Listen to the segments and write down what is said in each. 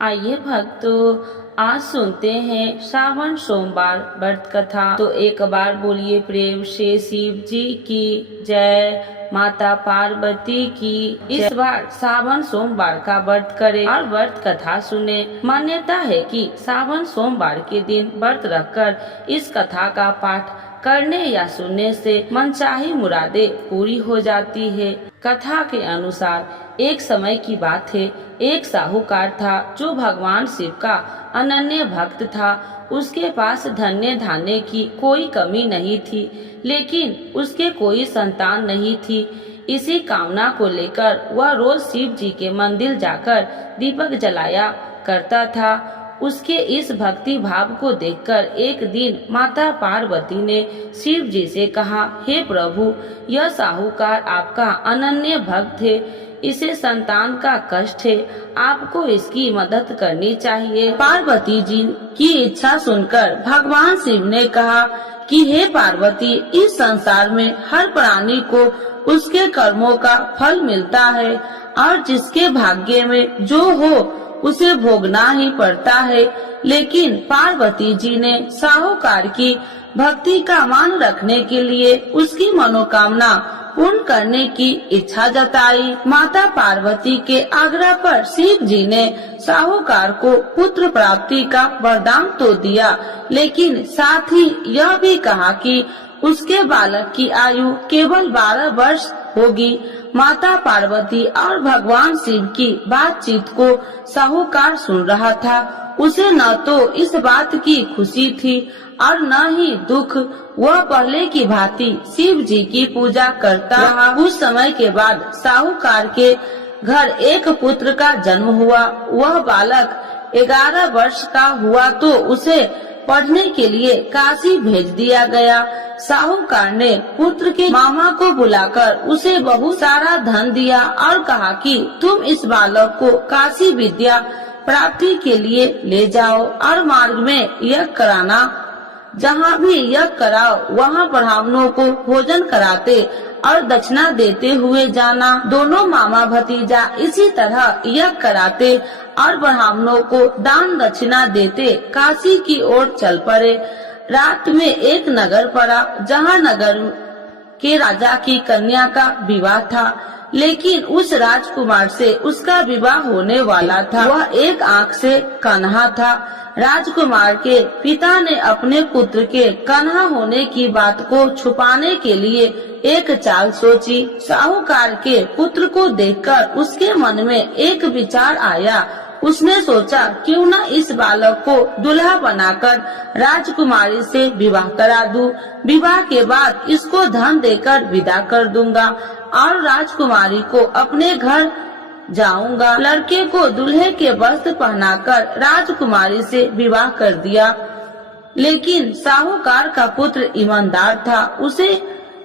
आइए भक्तों, आज सुनते हैं श्रावण सोमवार व्रत कथा। तो एक बार बोलिए प्रेम से शिव जी की जय, माता पार्वती की। इस बार श्रावण सोमवार का व्रत करें और व्रत कथा सुने। मान्यता है कि श्रावण सोमवार के दिन व्रत रखकर इस कथा का पाठ करने या सुनने से मनचाही मुरादें पूरी हो जाती है। कथा के अनुसार एक समय की बात है, एक साहूकार था जो भगवान शिव का अनन्य भक्त था। उसके पास धन्य धान्य की कोई कमी नहीं थी, लेकिन उसके कोई संतान नहीं थी। इसी कामना को लेकर वह रोज शिव जी के मंदिर जाकर दीपक जलाया करता था। उसके इस भक्ति भाव को देखकर एक दिन माता पार्वती ने शिव जी से कहा, हे प्रभु, यह साहूकार आपका अनन्य भक्त है, इसे संतान का कष्ट है, आपको इसकी मदद करनी चाहिए। पार्वती जी की इच्छा सुनकर भगवान शिव ने कहा कि हे पार्वती, इस संसार में हर प्राणी को उसके कर्मों का फल मिलता है और जिसके भाग्य में जो हो उसे भोगना ही पड़ता है। लेकिन पार्वती जी ने साहूकार की भक्ति का मान रखने के लिए उसकी मनोकामना पूर्ण करने की इच्छा जताई। माता पार्वती के आग्रह पर शिव जी ने साहूकार को पुत्र प्राप्ति का वरदान तो दिया, लेकिन साथ ही यह भी कहा कि उसके बालक की आयु केवल 12 वर्ष होगी। माता पार्वती और भगवान शिव की बातचीत को साहूकार सुन रहा था। उसे न तो इस बात की खुशी थी और न ही दुख। वह पहले की भांति शिव जी की पूजा करता रहा। कुछ समय के बाद साहूकार के घर एक पुत्र का जन्म हुआ। वह बालक 11 वर्ष का हुआ तो उसे पढ़ने के लिए काशी भेज दिया गया। साहूकार ने पुत्र के मामा को बुलाकर उसे बहुत सारा धन दिया और कहा कि तुम इस बालक को काशी विद्या प्राप्ति के लिए ले जाओ और मार्ग में यज्ञ कराना। जहाँ भी यज्ञ कराओ वहाँ ब्राह्मणों को भोजन कराते और दक्षिणा देते हुए जाना। दोनों मामा भतीजा इसी तरह यज्ञ कराते और ब्राह्मणों को दान दक्षिणा देते काशी की ओर चल पड़े। रात में एक नगर पड़ा जहाँ नगर के राजा की कन्या का विवाह था, लेकिन उस राजकुमार से उसका विवाह होने वाला था। वह एक आंख से कन्हा था। राजकुमार के पिता ने अपने पुत्र के कन्हा होने की बात को छुपाने के लिए एक चाल सोची। साहूकार के पुत्र को देखकर उसके मन में एक विचार आया। उसने सोचा, क्यों न इस बालक को दुल्हा बनाकर राजकुमारी से विवाह करा दूं। विवाह के बाद इसको धन देकर विदा कर दूंगा और राजकुमारी को अपने घर जाऊंगा। लड़के को दूल्हे के वस्त्र पहनाकर राजकुमारी से विवाह कर दिया। लेकिन साहूकार का पुत्र ईमानदार था। उसे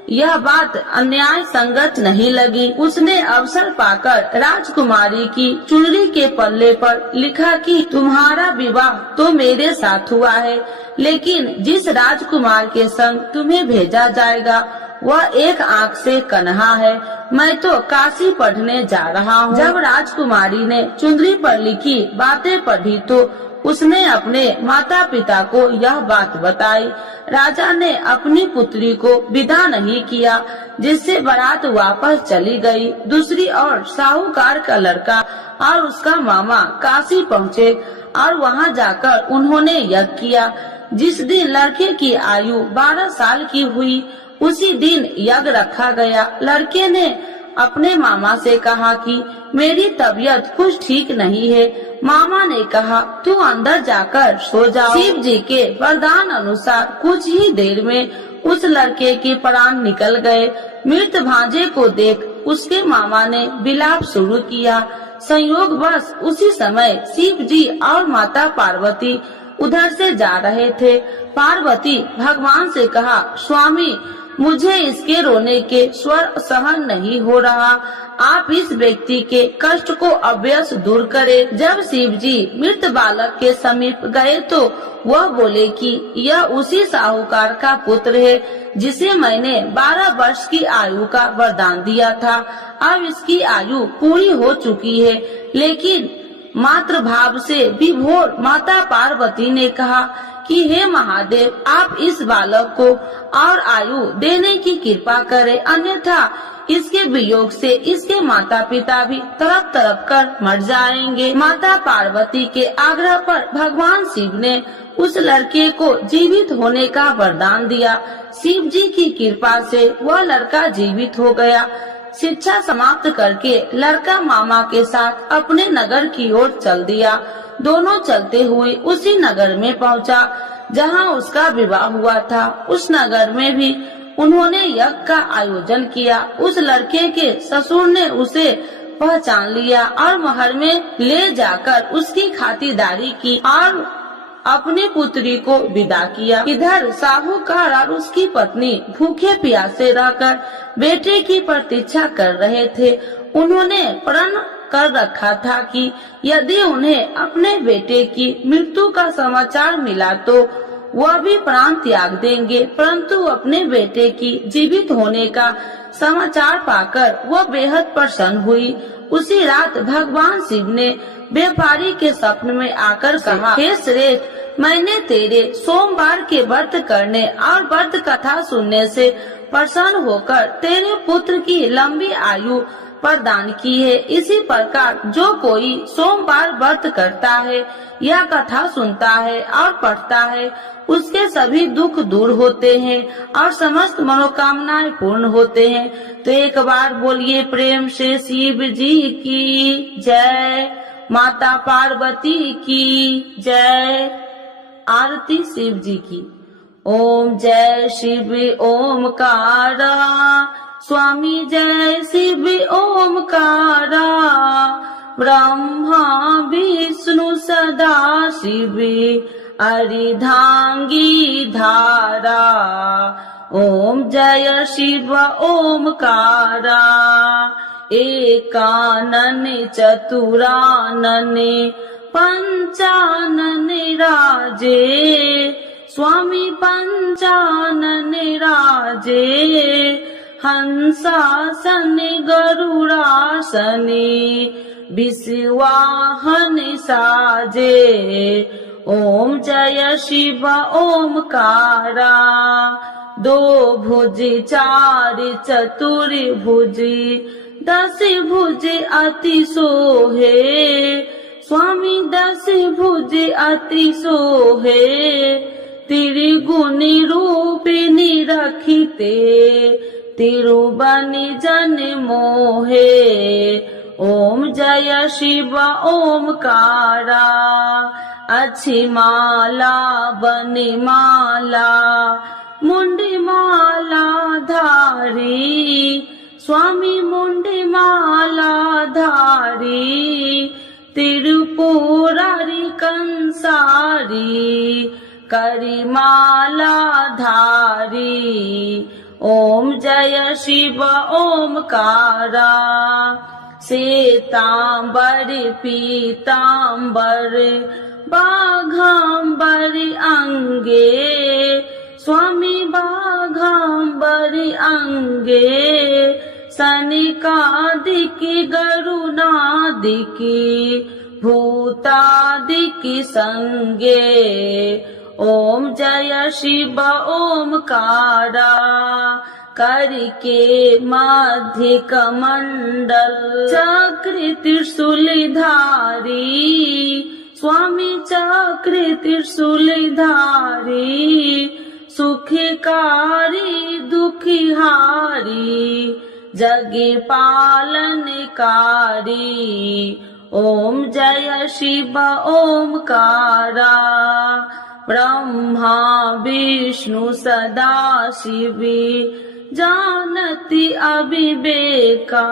यह बात अन्याय संगत नहीं लगी। उसने अवसर पाकर राजकुमारी की चुनरी के पल्ले पर लिखा कि तुम्हारा विवाह तो मेरे साथ हुआ है, लेकिन जिस राजकुमार के संग तुम्हें भेजा जाएगा वह एक आंख से कन्हा है। मैं तो काशी पढ़ने जा रहा हूँ। जब राजकुमारी ने चुनरी पर लिखी बातें पढ़ी तो उसने अपने माता पिता को यह बात बताई। राजा ने अपनी पुत्री को विदा नहीं किया, जिससे बारात वापस चली गई। दूसरी ओर साहूकार का लड़का और उसका मामा काशी पहुँचे और वहाँ जाकर उन्होंने यज्ञ किया। जिस दिन लड़के की आयु 12 साल की हुई उसी दिन यज्ञ रखा गया। लड़के ने अपने मामा से कहा कि मेरी तबीयत कुछ ठीक नहीं है। मामा ने कहा, तू अंदर जाकर सो जाओ। शिव जी के वरदान अनुसार कुछ ही देर में उस लड़के के प्राण निकल गए। मृत भांजे को देख उसके मामा ने विलाप शुरू किया। संयोगवश उसी समय शिव जी और माता पार्वती उधर से जा रहे थे। पार्वती भगवान से कहा, स्वामी, मुझे इसके रोने के स्वर सहन नहीं हो रहा। आप इस व्यक्ति के कष्ट को अवश्य दूर करें। जब शिव जी मृत बालक के समीप गए तो वह बोले कि यह उसी साहूकार का पुत्र है जिसे मैंने 12 वर्ष की आयु का वरदान दिया था। अब इसकी आयु पूरी हो चुकी है, लेकिन मातृ भाव से विभोर माता पार्वती ने कहा कि हे महादेव, आप इस बालक को और आयु देने की कृपा करें, अन्यथा इसके वियोग से इसके माता पिता भी तड़प तड़प कर मर जाएंगे। माता पार्वती के आग्रह पर भगवान शिव ने उस लड़के को जीवित होने का वरदान दिया। शिव जी की कृपा से वह लड़का जीवित हो गया। शिक्षा समाप्त करके लड़का मामा के साथ अपने नगर की ओर चल दिया। दोनों चलते हुए उसी नगर में पहुंचा जहां उसका विवाह हुआ था। उस नगर में भी उन्होंने यज्ञ का आयोजन किया। उस लड़के के ससुर ने उसे पहचान लिया और महल में ले जाकर उसकी खातिरदारी की और अपनी पुत्री को विदा किया। इधर साहूकार और उसकी पत्नी भूखे प्यासे रहकर बेटे की प्रतीक्षा कर रहे थे। उन्होंने प्रण कर रखा था कि यदि उन्हें अपने बेटे की मृत्यु का समाचार मिला तो वह भी प्राण त्याग देंगे, परंतु अपने बेटे की जीवित होने का समाचार पाकर वह बेहद प्रसन्न हुई। उसी रात भगवान शिव ने व्यापारी के स्वप्न में आकर कहा, हे श्रेष्ठ, मैंने तेरे सोमवार के व्रत करने और व्रत कथा सुनने से प्रसन्न होकर तेरे पुत्र की लंबी आयु प्रदान की है। इसी प्रकार जो कोई सोमवार व्रत करता है या कथा सुनता है और पढ़ता है, उसके सभी दुख दूर होते हैं और समस्त मनोकामनाएं पूर्ण होते हैं। तो एक बार बोलिए प्रेम से शिव जी की जय, माता पार्वती की जय। आरती शिव जी की। ओम जय शिव ओमकारा, स्वामी जय शिव ओमकारा, ब्रह्मा विष्णु सदा शिव अर्धांगी धारा। ओम जय शिव ओमकारा, एकानन चतुरानन पंचानन राजे, स्वामी पंचानन राजे, हंसासन गरुड़ासन विश्वाहन साजे। ओम जय शिव ओमकारा, दो भुज चार चतुर्भुज, दस भुज अति सोहे, स्वामी दस भुज अति सोहे, त्रिगुणी रूपिणी रखिते, तिरुबनि जन मोहे। ओम जय शिव ओमकारा, अच्छी माला बनि माला, मुंडी माला धारी, स्वामी मुंडी माला धारी, त्रिपुरारी कंसारी, करी माला धारी। ओम जय शिव ओमकारा, श्वेतांबर पीतांबर बाघांबर अंगे, स्वामी बाघांबर अंगे, सनिकादिक गरुणादिक भूतादिक संगे। ओम जय शिव ओमकारा, करके मध्य कमंडल चक्र त्रिशूल धारी, स्वामी चक्र त्रिशूल धारी, सुखकारी दुखिहारी, जग पालनकारी। ओम जय शिव ओमकारा, ब्रह्मा विष्णु सदा शिव जानति अविवेका,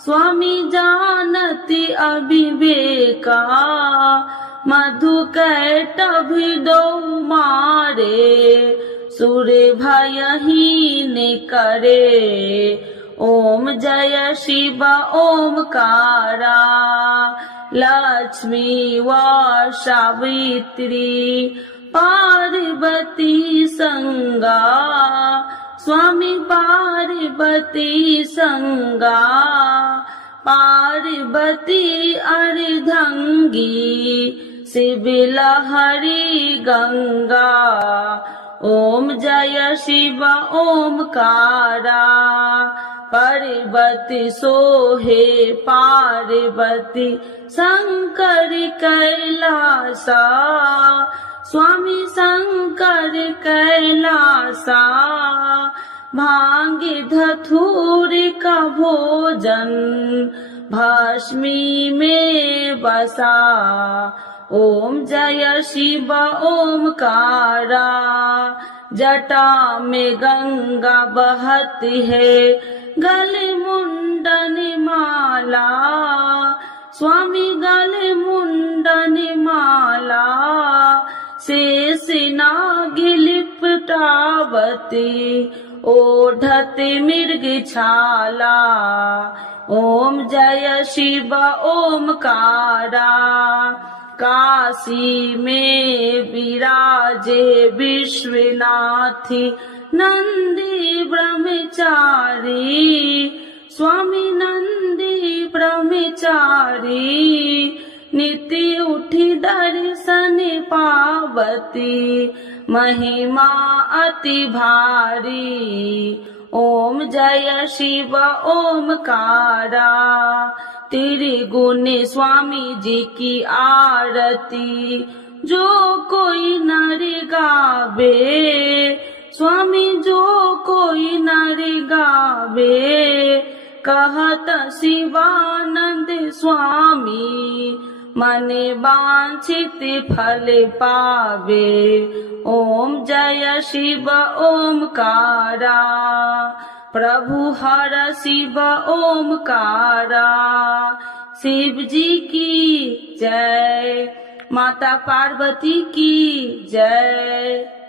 स्वामी जानति अविवेका, मधु कैटभि दो मारे, सुर भयहीन करे। ओम जय शिव ओमकारा, लक्ष्मी व सावित्री पार्वती संगा, स्वामी पार्वती संगा, पार्वती अर्धंगी शिव लहरी गंगा। ओम जय शिव ओमकारा। पार्वती सोहे पार्वती शंकर कैलासा। स्वामी शंकर कैलासा। भांगे धतूर का भोजन भस्मी में बसा। ओम जय शिव ओमकारा। जटा में गंगा बहती है गले मुंडन माला। स्वामी गले मुंडन माला। शेष नाग लिपटावती ओढ़त मृग छाला। ओम जय शिव ओमकारा। काशी में विराजे विश्वनाथी नंदी ब्रह्मचारी। स्वामी नंदी ब्रह्मचारी। नित्य उठी दर्शन पावती महिमा अति भारी। ओम जय शिव ओमकारा। त्रिगुण स्वामी जी की आरती जो कोई नर गावे। स्वामी जो कोई नर गावे। कहत शिवानंद स्वामी मन वांछित फल पावे। ओम जय शिव ओमकारा। प्रभु हर शिव ओमकारा। शिव जी की जय। माता पार्वती की जय।